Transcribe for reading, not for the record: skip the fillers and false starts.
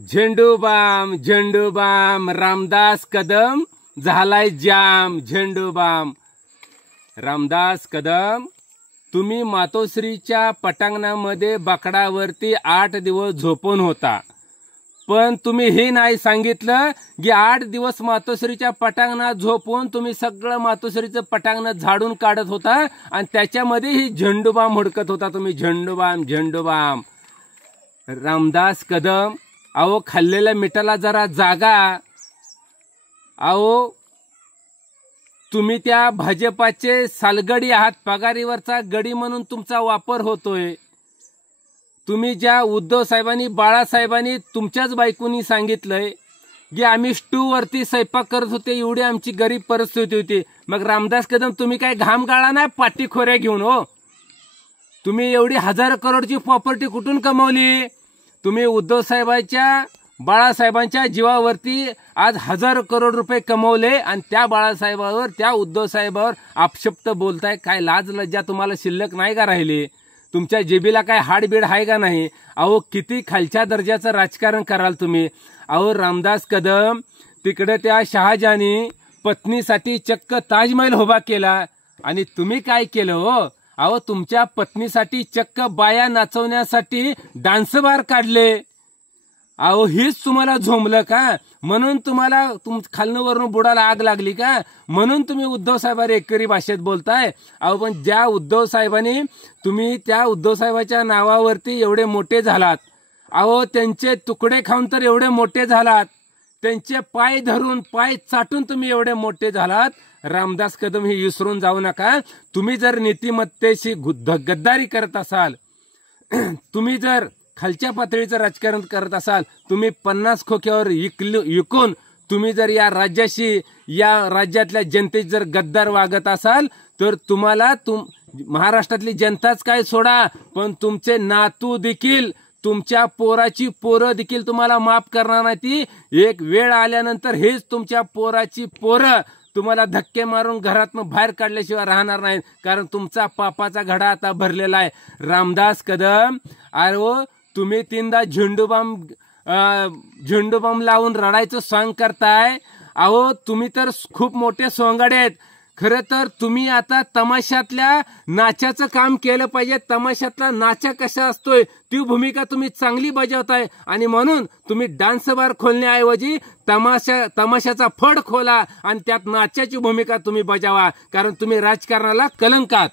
झेंडूबाम झेंडूबाम रामदास कदम झालाय जाम झेंडूबाम। रामदास कदम, तुम्ही मातोश्रीच्या पटांगणामध्ये बाकडावरती 8 दिवस झोपून होता, पण तुम्ही हे नाही सांगितलं की 8 दिवस मातोश्रीच्या पटांगणात झोपून तुम्ही सगळं मातोश्रीचं पटांगण झाडून काढत होता आणि त्याच्यामध्ये ही झेंडूबाम हुडकत होता तुम्ही। झेंडूबाम झेंडूबाम। रामदास कदम, अहो खाल्लेल्या मिठाला जरा जागा। अहो तुम्ही त्या भाजपाचे सालगडी आहात, पगारीवरचा गडी म्हणून तुमचा वापर होतोय। तुम्ही ज्या उद्धव साहेबांनी बाळासाहेबांनी तुमच्याच बायकोनी सांगितलंय की आम्ही स्टूवरती स्वयंपाक करत होते, एवढी आमची गरीब परिस्थिती होती। मग रामदास कदम, तुम्ही काय घाम गाळा नाही पाठी खोऱ्या घेऊन हो? तुम्ही एवढी 1000 करोडची प्रॉपर्टी कुठून कमवली? तुम्ही उद्धव साहेबांच्या बाळासाहेबांच्या जीवावरती आज 1000 करोड रुपये कमवले आणि त्या बाळासाहेबावर त्या उद्धव साहेबावर अपशब्द बोलताय। काय लाज लज्जा तुम्हाला शिल्लक नाही का राहिली? तुमच्या जेबीला काय हाडबीड आहे का नाही? अहो किती खालच्या दर्जाचं राजकारण कराल तुम्ही। अहो रामदास कदम, तिकडे त्या शहाजहानी पत्नीसाठी चक्क ताजमहल उभा केला आणि तुम्ही काय केलं हो? अहो तुमच्या पत्नीसाठी चक्क बाया नाचवण्यासाठी डान्स बार काढले। अहो हीच तुम्हाला झोंबलं का? म्हणून तुम्हाला खालनं वरून बुडाला आग लागली का? म्हणून तुम्ही उद्धव साहेबांवर एकरी भाषेत बोलताय। अहो पण ज्या उद्धव साहेबांनी, तुम्ही त्या उद्धव साहेबाच्या नावावरती एवढे मोठे झालात, अहो त्यांचे तुकडे खाऊन तर एवढे मोठे झालात, त्यांचे पाय धरून पाय चाटून तुम्ही एवढे मोठे झालात। रामदास कदम, हे विसरून जाऊ नका। तुम्ही जर नीतिमत्तेशी गद्दारी करत असाल, तुम्ही जर खालच्या पातळीचं राजकारण करत असाल, तुम्ही 50 खोक्यावर विकून तुम्ही जर या राज्याशी, या राज्यातल्या जनतेची जर गद्दार वागत असाल, तर तुम्हाला महाराष्ट्रातली जनताच काय सोडा, पण तुमचे नातू देखील, तुमच्या पोराची पोरं देखील तुम्हाला माफ करणार नाही। ती एक वेळ आल्यानंतर हेच तुमच्या पोराची पोरं तुम्हाला धक्के मारून घरातून बाहेर काढल्याशिवाय राहणार नाहीत, कारण तुमचा पापाचा घडा आता भरलेला आहे। रामदास कदम, अरे तुम्ही 3दा झेंडूबाम लावून रडायचं सॉंग करताय। अहो तुम्ही तर खूप मोठे सोंगाडे आहेत। खरं तर तुम्ही आता तमाशातल्या नाचाचं काम केलं पाहिजे। तमाशातला नाचा कसा असतोय ती भूमिका तुम्ही चांगली बजावताय, आणि म्हणून तुम्ही डान्स बार खोलण्याऐवजी तमाशाचा फड खोला आणि त्यात नाचाची भूमिका तुम्ही बजावा, कारण तुम्ही राजकारणाला कलंकात।